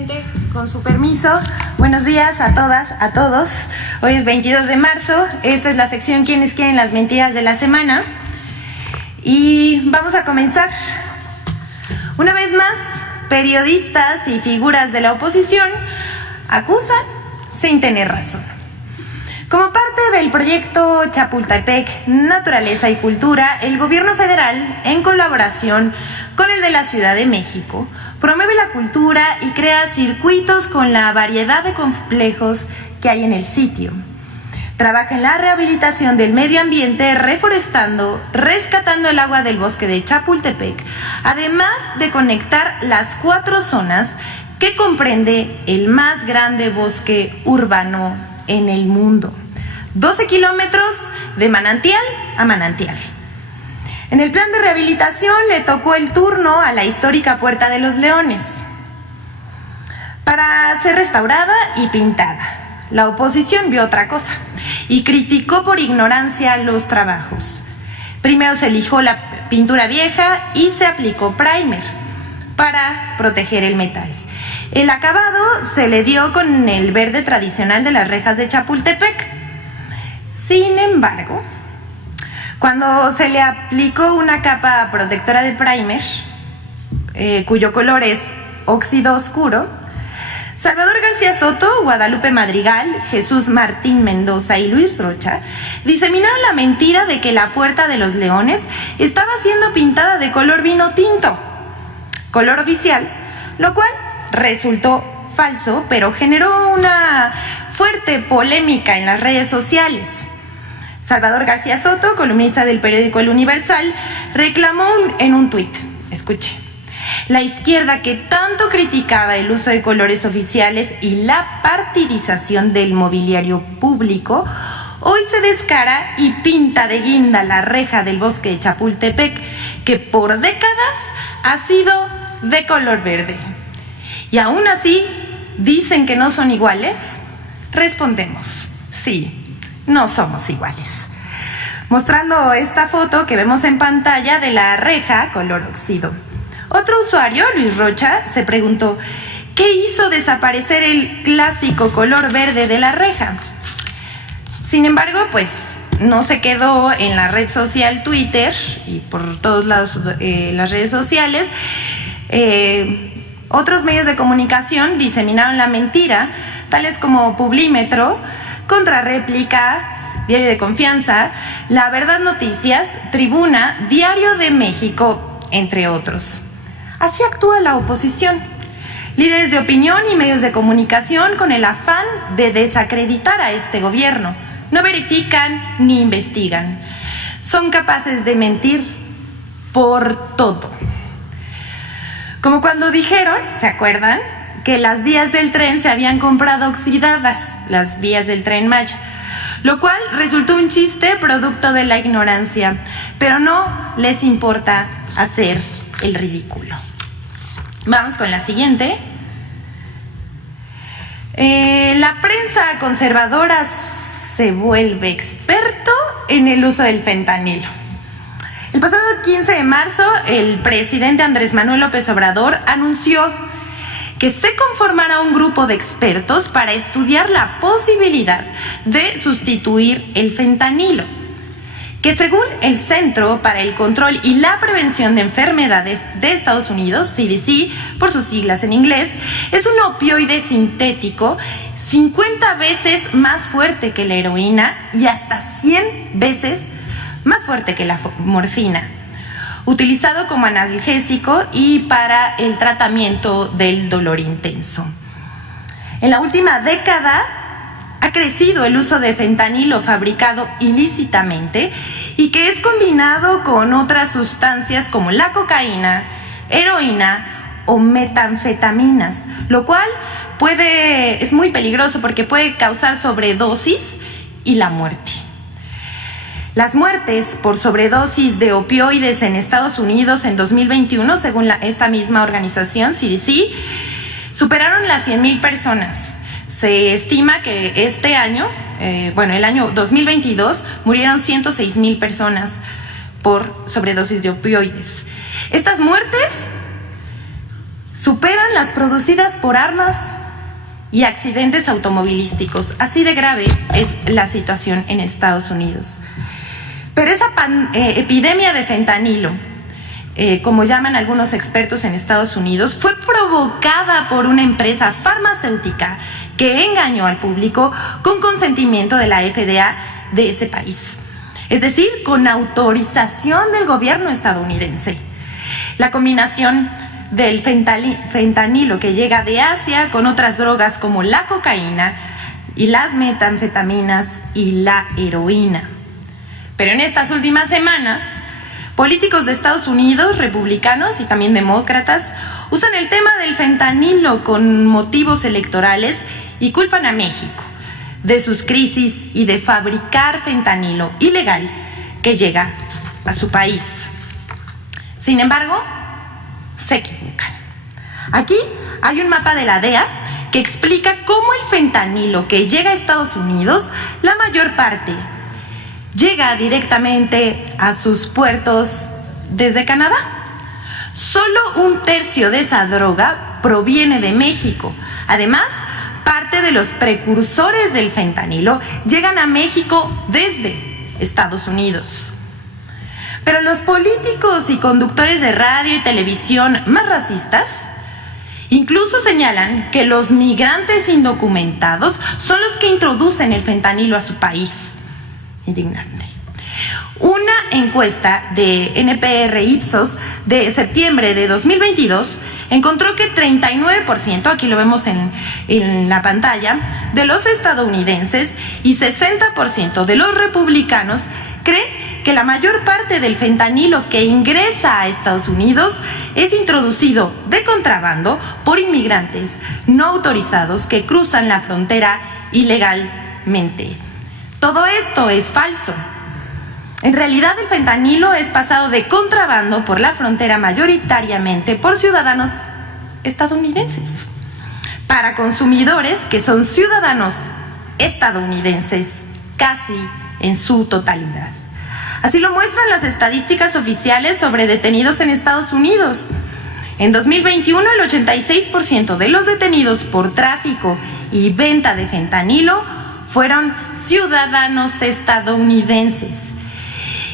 presidente, con su permiso, buenos días a todas, a todos. Hoy es 22 de marzo, esta es la sección ¿Quiénes quieren las mentiras de la semana? Y vamos a comenzar. Una vez más, periodistas y figuras de la oposición acusan sin tener razón. Como parte del proyecto Chapultepec, Naturaleza y Cultura, el gobierno federal, en colaboración con el de la Ciudad de México, promueve la cultura y crea circuitos con la variedad de complejos que hay en el sitio. Trabaja en la rehabilitación del medio ambiente, reforestando, rescatando el agua del bosque de Chapultepec, además de conectar las 4 zonas que comprende el más grande bosque urbano en el mundo. 12 kilómetros de manantial a manantial. En el plan de rehabilitación le tocó el turno a la histórica Puerta de los Leones para ser restaurada y pintada. La oposición vio otra cosa y criticó por ignorancia los trabajos. Primero se lijó la pintura vieja y se aplicó primer para proteger el metal. El acabado se le dio con el verde tradicional de las rejas de Chapultepec. Sin embargo, cuando se le aplicó una capa protectora de primer, cuyo color es óxido oscuro, Salvador García Soto, Guadalupe Madrigal, Jesús Martín Mendoza y Luis Rocha diseminaron la mentira de que la Puerta de los Leones estaba siendo pintada de color vino tinto, color oficial, lo cual resultó falso, pero generó una fuerte polémica en las redes sociales. Salvador García Soto, columnista del periódico El Universal, reclamó en un tuit, escuche: la izquierda que tanto criticaba el uso de colores oficiales y la partidización del mobiliario público, hoy se descara y pinta de guinda la reja del bosque de Chapultepec, que por décadas ha sido de color verde. Y aún así, ¿dicen que no son iguales? Respondemos, sí, no somos iguales. Mostrando esta foto que vemos en pantalla de la reja color óxido. Otro usuario, Luis Rocha, se preguntó, ¿qué hizo desaparecer el clásico color verde de la reja? Sin embargo, pues no se quedó en la red social Twitter y por todas las redes sociales. Otros medios de comunicación diseminaron la mentira, tales como Publímetro, Contrarréplica, Diario de Confianza, La Verdad Noticias, Tribuna, Diario de México, entre otros. Así actúa la oposición. Líderes de opinión y medios de comunicación con el afán de desacreditar a este gobierno. No verifican ni investigan. Son capaces de mentir por todo. Como cuando dijeron, ¿se acuerdan?, que las vías del tren se habían comprado oxidadas, las vías del Tren Maya, lo cual resultó un chiste producto de la ignorancia, pero no les importa hacer el ridículo. Vamos con la siguiente. La prensa conservadora se vuelve experto en el uso del fentanilo. El pasado 15 de marzo, el presidente Andrés Manuel López Obrador anunció que se conformará un grupo de expertos para estudiar la posibilidad de sustituir el fentanilo, que según el Centro para el Control y la Prevención de Enfermedades de Estados Unidos, CDC, por sus siglas en inglés, es un opioide sintético 50 veces más fuerte que la heroína y hasta 100 veces más fuerte que la morfina, utilizado como analgésico y para el tratamiento del dolor intenso. En la última década ha crecido el uso de fentanilo fabricado ilícitamente y que es combinado con otras sustancias como la cocaína, heroína o metanfetaminas, lo cual es muy peligroso porque puede causar sobredosis y la muerte. Las muertes por sobredosis de opioides en Estados Unidos en 2021, según esta misma organización, CDC, superaron las 100,000 personas. Se estima que este año, el año 2022, murieron 106,000 personas por sobredosis de opioides. Estas muertes superan las producidas por armas y accidentes automovilísticos. Así de grave es la situación en Estados Unidos. Pero esa epidemia de fentanilo, como llaman algunos expertos en Estados Unidos, fue provocada por una empresa farmacéutica que engañó al público con consentimiento de la FDA de ese país, es decir, con autorización del gobierno estadounidense. La combinación del fentanilo que llega de Asia con otras drogas como la cocaína y las metanfetaminas y la heroína. Pero en estas últimas semanas, políticos de Estados Unidos, republicanos y también demócratas, usan el tema del fentanilo con motivos electorales y culpan a México de sus crisis y de fabricar fentanilo ilegal que llega a su país. Sin embargo, se equivocan. Aquí hay un mapa de la DEA que explica cómo el fentanilo que llega a Estados Unidos, la mayor parte, llega directamente a sus puertos desde Canadá. Solo 1/3 de esa droga proviene de México. Además, parte de los precursores del fentanilo llegan a México desde Estados Unidos. Pero los políticos y conductores de radio y televisión más racistas incluso señalan que los migrantes indocumentados son los que introducen el fentanilo a su país. Indignante. Una encuesta de NPR Ipsos de septiembre de 2022 encontró que 39%, aquí lo vemos en la pantalla, de los estadounidenses y 60% de los republicanos creen que la mayor parte del fentanilo que ingresa a Estados Unidos es introducido de contrabando por inmigrantes no autorizados que cruzan la frontera ilegalmente. Todo esto es falso. En realidad, el fentanilo es pasado de contrabando por la frontera mayoritariamente por ciudadanos estadounidenses para consumidores que son ciudadanos estadounidenses casi en su totalidad. Así lo muestran las estadísticas oficiales sobre detenidos en Estados Unidos. En 2021, el 86% de los detenidos por tráfico y venta de fentanilo fueron ciudadanos estadounidenses.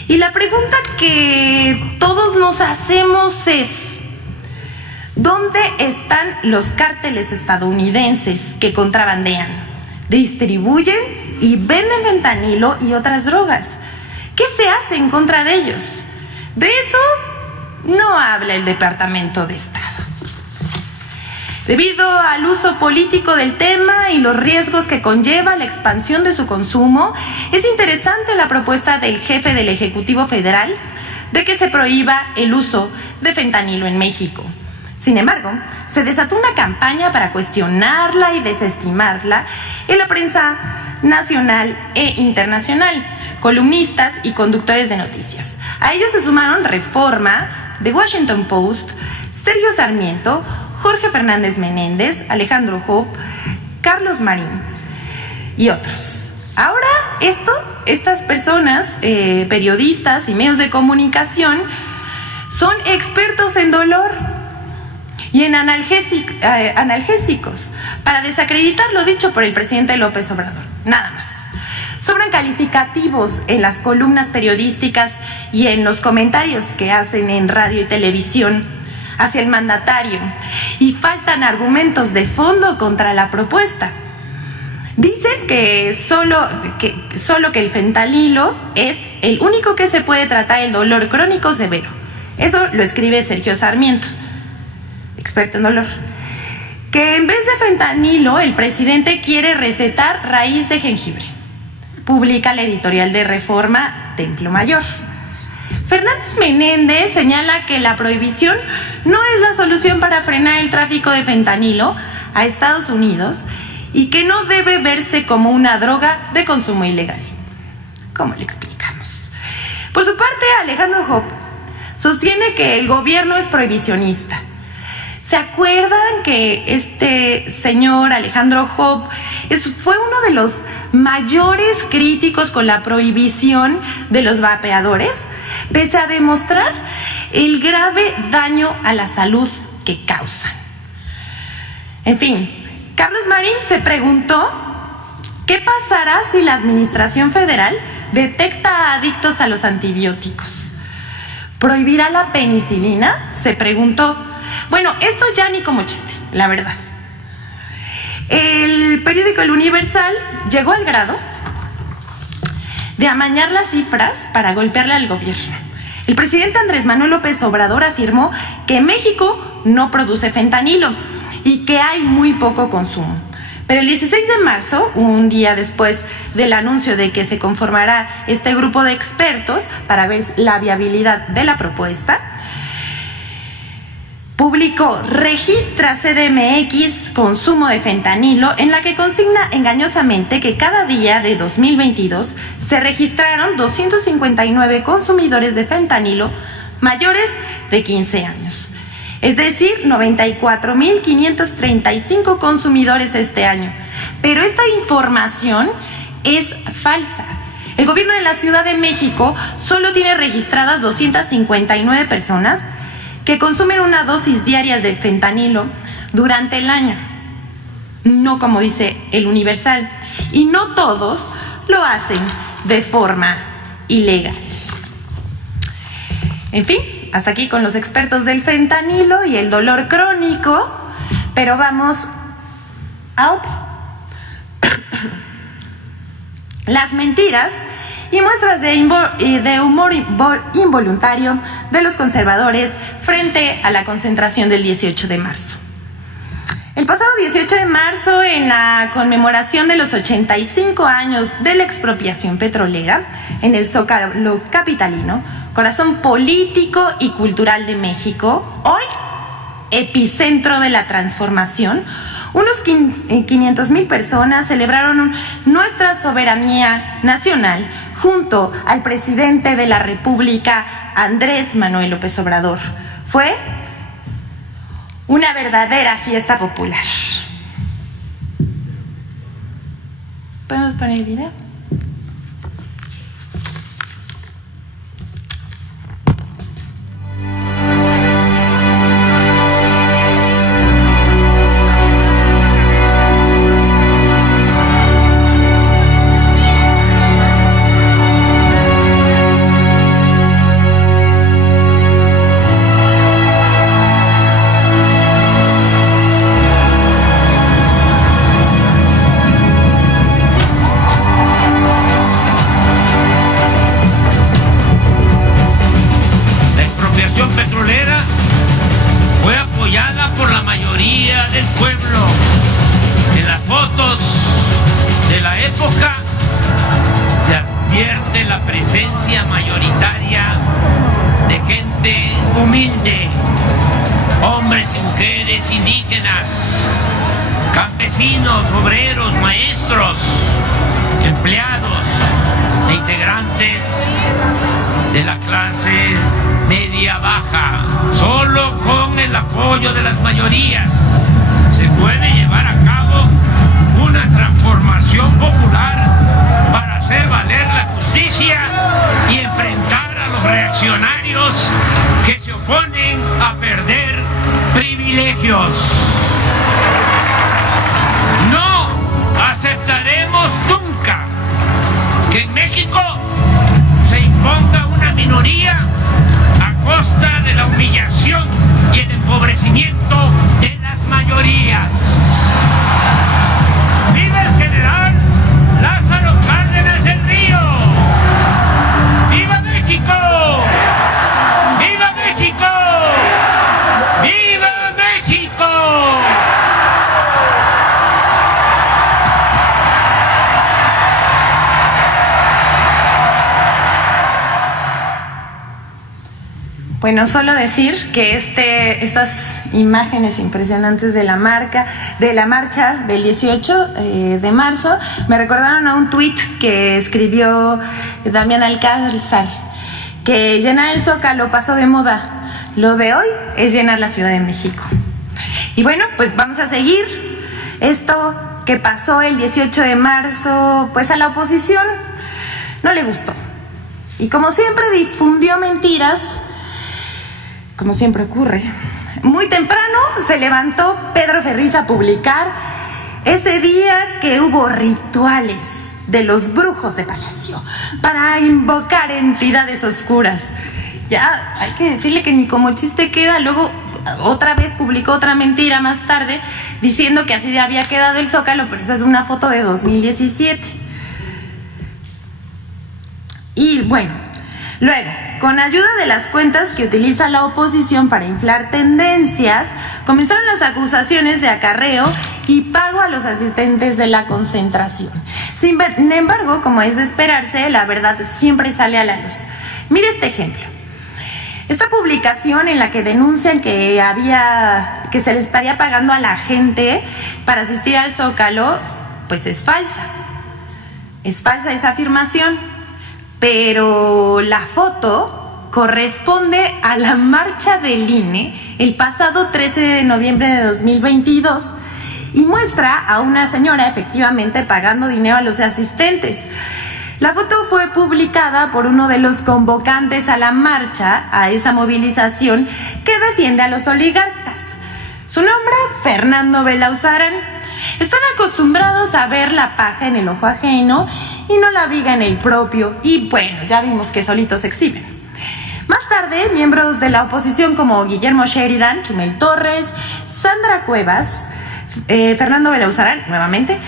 Y la pregunta que todos nos hacemos es, ¿dónde están los cárteles estadounidenses que contrabandean, distribuyen y venden fentanilo y otras drogas? ¿Qué se hace en contra de ellos? De eso no habla el Departamento de Estado. Debido al uso político del tema y los riesgos que conlleva la expansión de su consumo, es interesante la propuesta del jefe del Ejecutivo Federal de que se prohíba el uso de fentanilo en México. Sin embargo, se desató una campaña para cuestionarla y desestimarla en la prensa nacional e internacional, columnistas y conductores de noticias. A ellos se sumaron Reforma, The Washington Post, Sergio Sarmiento, Jorge Fernández Menéndez, Alejandro Hope, Carlos Marín y otros. Ahora estas personas, periodistas y medios de comunicación, son expertos en dolor y en analgésicos para desacreditar lo dicho por el presidente López Obrador. Nada más. Sobran calificativos en las columnas periodísticas y en los comentarios que hacen en radio y televisión hacia el mandatario, y faltan argumentos de fondo contra la propuesta. Dicen que solo que el fentanilo es el único que se puede tratar el dolor crónico severo. Eso lo escribe Sergio Sarmiento, experto en dolor. Que en vez de fentanilo, el presidente quiere recetar raíz de jengibre. Publica la editorial de Reforma, Templo Mayor. Fernández Menéndez señala que la prohibición no es la solución para frenar el tráfico de fentanilo a Estados Unidos y que no debe verse como una droga de consumo ilegal. ¿Cómo le explicamos? Por su parte, Alejandro Hope sostiene que el gobierno es prohibicionista. ¿Se acuerdan que este señor Alejandro Hope fue uno de los mayores críticos con la prohibición de los vapeadores, pese a demostrar el grave daño a la salud que causan? En fin, Carlos Marín se preguntó qué pasará si la Administración Federal detecta adictos a los antibióticos. ¿Prohibirá la penicilina?, se preguntó. Bueno, esto ya ni como chiste, la verdad. El periódico El Universal llegó al grado de amañar las cifras para golpearle al gobierno. El presidente Andrés Manuel López Obrador afirmó que México no produce fentanilo y que hay muy poco consumo. Pero el 16 de marzo, un día después del anuncio de que se conformará este grupo de expertos para ver la viabilidad de la propuesta, publicó Registra CDMX consumo de fentanilo, en la que consigna engañosamente que cada día de 2022 se registraron 259 consumidores de fentanilo mayores de 15 años. Es decir, 94.535 consumidores este año. Pero esta información es falsa. El gobierno de la Ciudad de México solo tiene registradas 259 personas que consumen una dosis diaria de fentanilo durante el año. No como dice El Universal. Y no todos lo hacen de forma ilegal. En fin, hasta aquí con los expertos del fentanilo y el dolor crónico, pero vamos a otro. Las mentiras y muestras de humor involuntario de los conservadores frente a la concentración del 18 de marzo. El pasado 18 de marzo, en la conmemoración de los 85 años de la expropiación petrolera, en el Zócalo capitalino, corazón político y cultural de México, hoy epicentro de la transformación, unos 500,000 personas celebraron nuestra soberanía nacional junto al presidente de la República, Andrés Manuel López Obrador. Fue una verdadera fiesta popular. ¿Podemos poner el video? Petrolera fue apoyada por la mayoría del pueblo. En las fotos de la época se advierte la presencia mayoritaria de gente humilde, hombres y mujeres indígenas, campesinos, obreros, maestros, empleados e integrantes de la clase media baja. Solo con el apoyo de las mayorías se puede llevar a cabo una transformación popular para hacer valer la justicia y enfrentar a los reaccionarios que se oponen a perder privilegios. No aceptaremos nunca que en México se imponga una minoría a costa de la humillación y el empobrecimiento de las mayorías. ¡Viva el general Lázaro Cárdenas del Río! ¡Viva México! ¡Viva México! ¡Viva México! Bueno, solo decir que estas imágenes impresionantes de la marcha del 18 de marzo me recordaron a un tuit que escribió Damián Alcázar, que llenar el Zócalo pasó de moda. Lo de hoy es llenar la Ciudad de México. Y bueno, pues vamos a seguir. Esto que pasó el 18 de marzo, pues a la oposición no le gustó. Y como siempre difundió mentiras, como siempre ocurre, muy temprano se levantó Pedro Ferriz a publicar ese día que hubo rituales de los brujos de Palacio para invocar entidades oscuras. Ya hay que decirle que ni como chiste queda. Luego otra vez publicó otra mentira más tarde diciendo que así había quedado el Zócalo, pero esa es una foto de 2017. Y bueno, luego, con ayuda de las cuentas que utiliza la oposición para inflar tendencias, comenzaron las acusaciones de acarreo y pago a los asistentes de la concentración. Sin embargo, como es de esperarse, la verdad siempre sale a la luz. Mire este ejemplo. Esta publicación en la que denuncian que se le estaría pagando a la gente para asistir al Zócalo, pues es falsa. Es falsa esa afirmación, pero la foto corresponde a la marcha del INE el pasado 13 de noviembre de 2022 y muestra a una señora efectivamente pagando dinero a los asistentes. La foto fue publicada por uno de los convocantes a la marcha, a esa movilización que defiende a los oligarcas. Su nombre, Fernando Belauzarán. Están acostumbrados a ver la paja en el ojo ajeno y no la viga en el propio. Y bueno, ya vimos que solitos se exhiben. Más tarde, miembros de la oposición como Guillermo Sheridan, Chumel Torres, Sandra Cuevas, Fernando Belauzarán, nuevamente,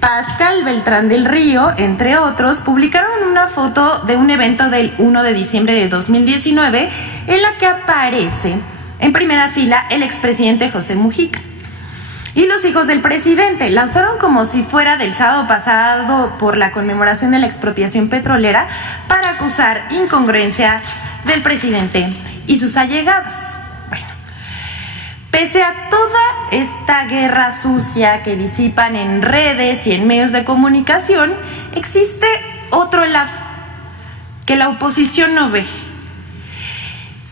Pascal Beltrán del Río, entre otros, publicaron una foto de un evento del 1 de diciembre de 2019 en la que aparece en primera fila el expresidente José Mujica. Y los hijos del presidente la usaron como si fuera del sábado pasado por la conmemoración de la expropiación petrolera para acusar incongruencia del presidente y sus allegados. Bueno, pese a toda esta guerra sucia que disipan en redes y en medios de comunicación, existe otro lado que la oposición no ve.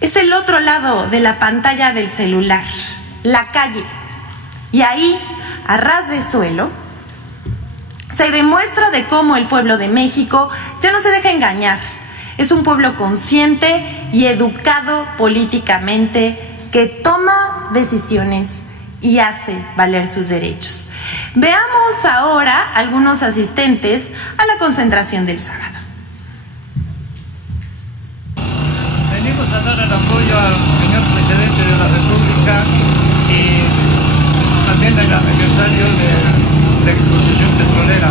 Es el otro lado de la pantalla del celular, la calle. Y ahí, a ras de suelo, se demuestra de cómo el pueblo de México ya no se deja engañar. Es un pueblo consciente y educado políticamente que toma decisiones y hace valer sus derechos. Veamos ahora algunos asistentes a la concentración del sábado. Venimos a dar el apoyo al señor presidente de la República y también el aniversario de la exposición petrolera.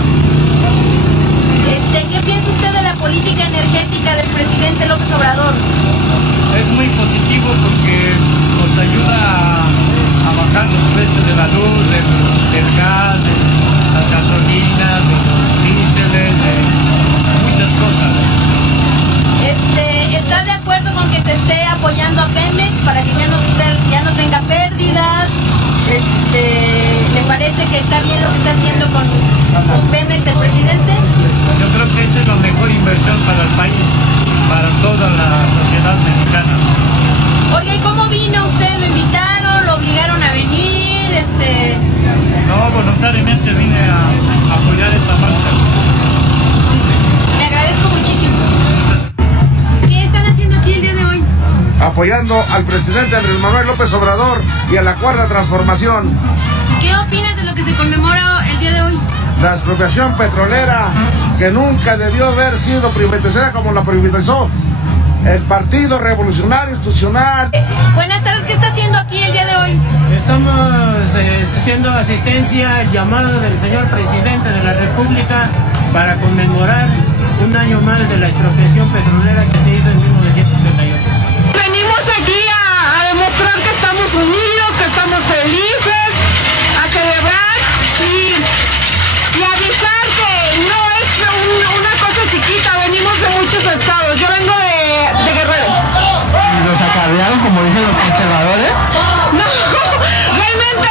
¿Qué piensa usted de la política energética del presidente López Obrador? Es muy positivo porque nos ayuda a bajar los precios de la luz, del gas, de las gasolinas, de los díseles, de muchas cosas. ¿Está de acuerdo con que se esté apoyando a Pemex para que ya no tenga pérdidas? ¿Le parece que está bien lo que está haciendo con Pemex el presidente? Yo creo que esa es la mejor inversión para el país, para toda la sociedad mexicana. Oye, ¿y cómo vino usted? ¿Lo invitaron? ¿Lo obligaron a venir? No, voluntariamente vine a apoyar esta marcha. Le agradezco muchísimo. ¿Qué están haciendo aquí el día de hoy? Apoyando al presidente Andrés Manuel López Obrador y a la Cuarta Transformación. ¿Qué opinas de lo que se conmemora el día de hoy? La expropiación petrolera, que nunca debió haber sido privatizada como la privatizó el Partido Revolucionario Institucional. Buenas tardes, ¿qué está haciendo aquí el día de hoy? Estamos haciendo asistencia al llamado del señor presidente de la República para conmemorar un año más de la expropiación petrolera que se hizo en 1938. Venimos aquí a demostrar que estamos unidos, que estamos felices, a celebrar y avisar que no es una cosa chiquita, venimos de muchos estados. Yo vengo de Guerrero. ¿Los acarrearon como dicen los conservadores? No, realmente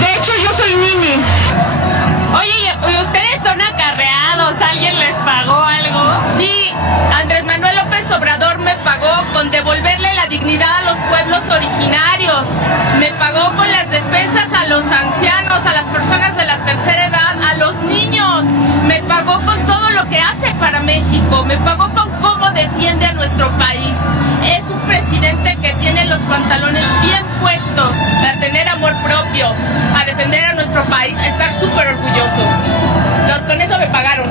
de hecho yo soy Nini. Oye, ¿ustedes son acarreados? ¿Alguien les pagó algo? Sí, Andrés Manuel López Obrador me pagó con devolverle la dignidad a los pueblos originarios. Me pagó con las despensas a los ancianos, a las personas de la tercera edad, a los niños. Me pagó con todo lo que hace para México. Me pagó con cómo defiende a nuestro país. Es un presidente que tiene los pantalones pantalones bien puestos, a tener amor propio, a defender a nuestro país, a estar súper orgullosos. Con eso me pagaron.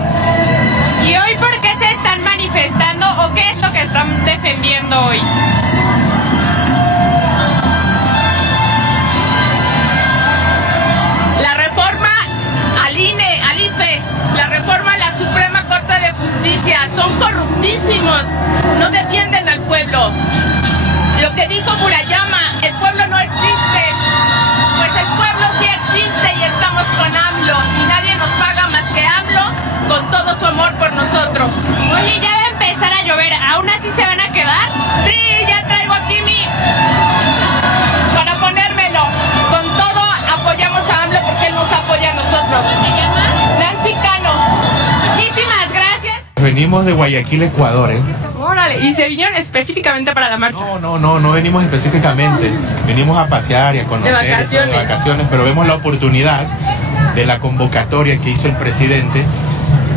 ¿Y hoy por qué se están manifestando o qué es lo que están defendiendo hoy? La reforma al INE, al IFE, la reforma a la Suprema Corte de Justicia, son corruptísimos, no defienden al pueblo. Lo que dijo Murayama, el pueblo no existe, pues el pueblo sí existe y estamos con AMLO y nadie nos paga más que AMLO con todo su amor por nosotros. Oye, ya va a empezar a llover, ¿aún así se van a quedar? Sí, ya traigo aquí para ponérmelo. Con todo apoyamos a AMLO porque él nos apoya a nosotros. ¿Me llamas? Nancy Cano. Muchísimas gracias. Venimos de Guayaquil, Ecuador, Órale, ¿y se vinieron específicamente para la marcha? No venimos específicamente. Venimos a pasear y a conocer, de vacaciones, pero vemos la oportunidad de la convocatoria que hizo el presidente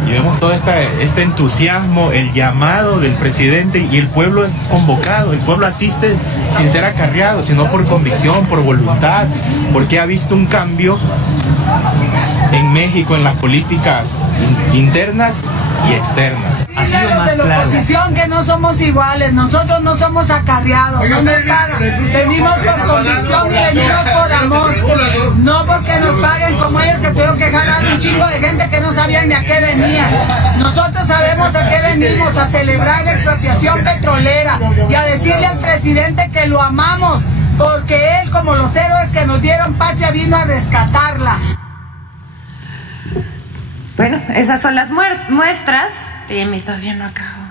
y vemos todo este entusiasmo, el llamado del presidente, y el pueblo es convocado, el pueblo asiste sin ser acarreado, sino por convicción, por voluntad, porque ha visto un cambio en México en las políticas internas y externas. Ha sido más claro. La oposición que no somos iguales, nosotros no somos acarreados, no nos pagan. Venimos por convicción y venimos por amor, no porque nos paguen como ellos que tuvieron que jalar un chingo de gente que no sabían ni a qué venían. Nosotros sabemos a qué venimos, a celebrar la expropiación petrolera y a decirle al presidente que lo amamos, porque él, como los héroes que nos dieron patria, vino a rescatarla. Bueno, esas son las muestras. Y todavía no acabo.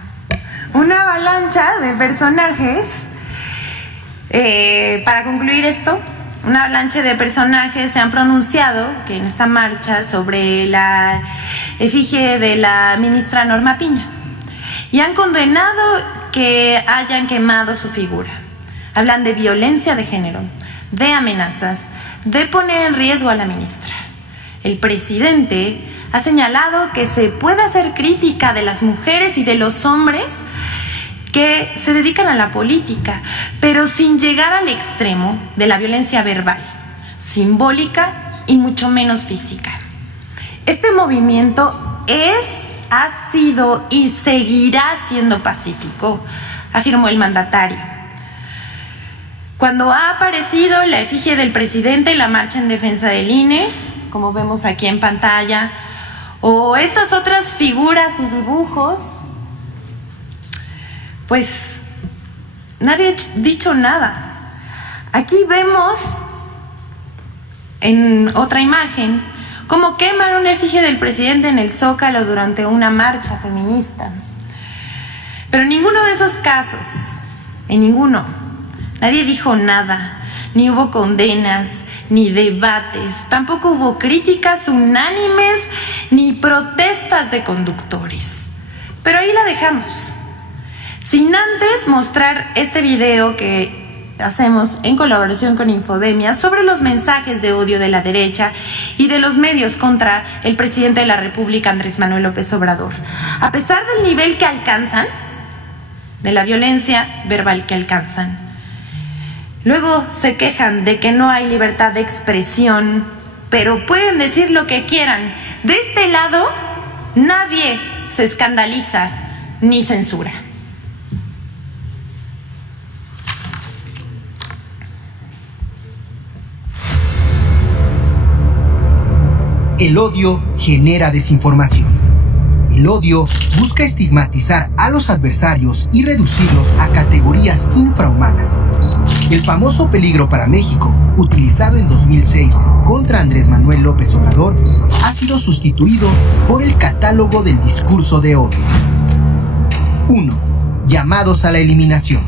Una avalancha de personajes. Para concluir esto, una avalancha de personajes se han pronunciado que en esta marcha sobre la efigie de la ministra Norma Piña y han condenado que hayan quemado su figura. Hablan de violencia de género, de amenazas, de poner en riesgo a la ministra. El presidente ha señalado que se puede hacer crítica de las mujeres y de los hombres que se dedican a la política, pero sin llegar al extremo de la violencia verbal, simbólica y mucho menos física. Este movimiento ha sido y seguirá siendo pacífico, afirmó el mandatario. Cuando ha aparecido la efigie del presidente en la marcha en defensa del INE, como vemos aquí en pantalla, o estas otras figuras y dibujos, pues nadie ha dicho nada. Aquí vemos en otra imagen cómo queman una efigie del presidente en el Zócalo durante una marcha feminista. Pero en ninguno de esos casos, en ninguno, nadie dijo nada, ni hubo condenas, ni debates, tampoco hubo críticas unánimes, ni protestas de conductores. Pero ahí la dejamos, sin antes mostrar este video que hacemos en colaboración con Infodemia sobre los mensajes de odio de la derecha y de los medios contra el presidente de la República, Andrés Manuel López Obrador. A pesar del nivel que alcanzan, de la violencia verbal que alcanzan, luego se quejan de que no hay libertad de expresión, pero pueden decir lo que quieran. De este lado, nadie se escandaliza ni censura. El odio genera desinformación. El odio busca estigmatizar a los adversarios y reducirlos a categorías infrahumanas. El famoso peligro para México, utilizado en 2006 contra Andrés Manuel López Obrador, ha sido sustituido por el catálogo del discurso de odio. 1. Llamados a la eliminación.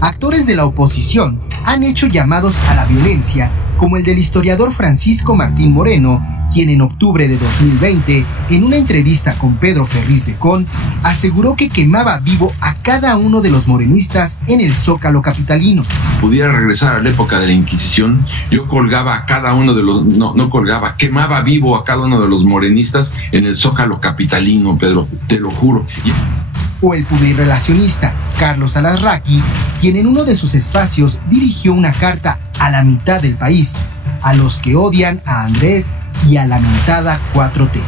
Actores de la oposición han hecho llamados a la violencia, como el del historiador Francisco Martín Moreno, quien en octubre de 2020, en una entrevista con Pedro Ferriz de Con, aseguró que quemaba vivo a cada uno de los morenistas en el Zócalo capitalino. Pudiera regresar a la época de la Inquisición, yo colgaba a cada uno de los, quemaba vivo a cada uno de los morenistas en el Zócalo capitalino, Pedro, te lo juro. O el publirelacionista Carlos Alasraqui, quien en uno de sus espacios dirigió una carta a la mitad del país, a los que odian a Andrés y a la mentada 4T.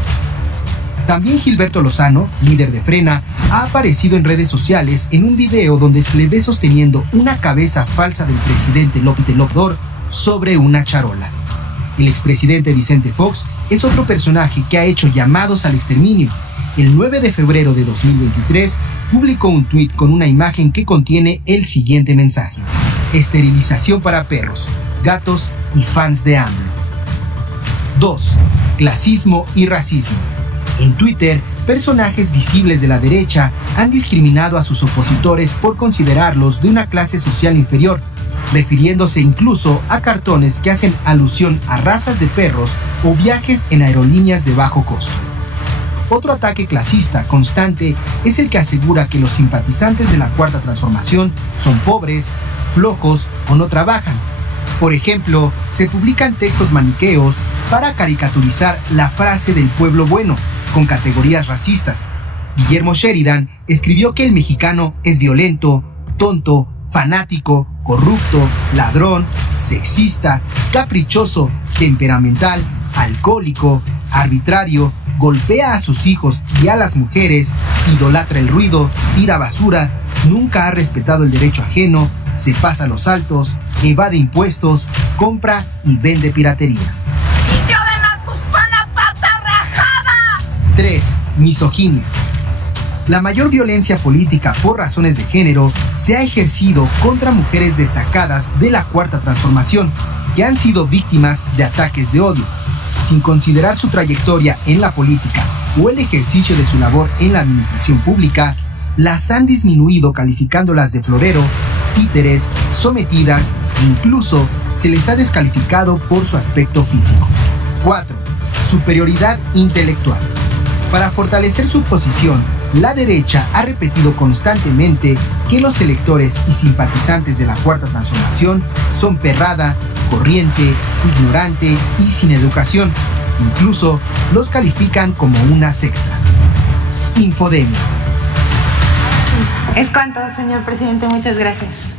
También Gilberto Lozano, líder de Frena, ha aparecido en redes sociales en un video donde se le ve sosteniendo una cabeza falsa del presidente López Obrador sobre una charola. El expresidente Vicente Fox es otro personaje que ha hecho llamados al exterminio. El 9 de febrero de 2023 publicó un tuit con una imagen que contiene el siguiente mensaje: esterilización para perros, gatos y fans de AMLO. 2. Clasismo y racismo. En Twitter, personajes visibles de la derecha han discriminado a sus opositores por considerarlos de una clase social inferior, refiriéndose incluso a cartones que hacen alusión a razas de perros o viajes en aerolíneas de bajo costo. Otro ataque clasista constante es el que asegura que los simpatizantes de la Cuarta Transformación son pobres, flojos o no trabajan. Por ejemplo, se publican textos maniqueos para caricaturizar la frase del pueblo bueno, con categorías racistas. Guillermo Sheridan escribió que el mexicano es violento, tonto, fanático, corrupto, ladrón, sexista, caprichoso, temperamental, alcohólico, arbitrario, golpea a sus hijos y a las mujeres, idolatra el ruido, tira basura, nunca ha respetado el derecho ajeno, se pasa los altos, evade impuestos, compra y vende piratería. 3. Misoginia. La mayor violencia política por razones de género se ha ejercido contra mujeres destacadas de la Cuarta Transformación, que han sido víctimas de ataques de odio. Sin considerar su trayectoria en la política o el ejercicio de su labor en la administración pública, las han disminuido calificándolas de florero, títeres, sometidas e incluso se les ha descalificado por su aspecto físico. 4. Superioridad intelectual. Para fortalecer su posición, la derecha ha repetido constantemente que los electores y simpatizantes de la Cuarta Transformación son perrada, corriente, ignorante y sin educación. Incluso los califican como una secta. Infodemia. Es cuanto, señor presidente. Muchas gracias.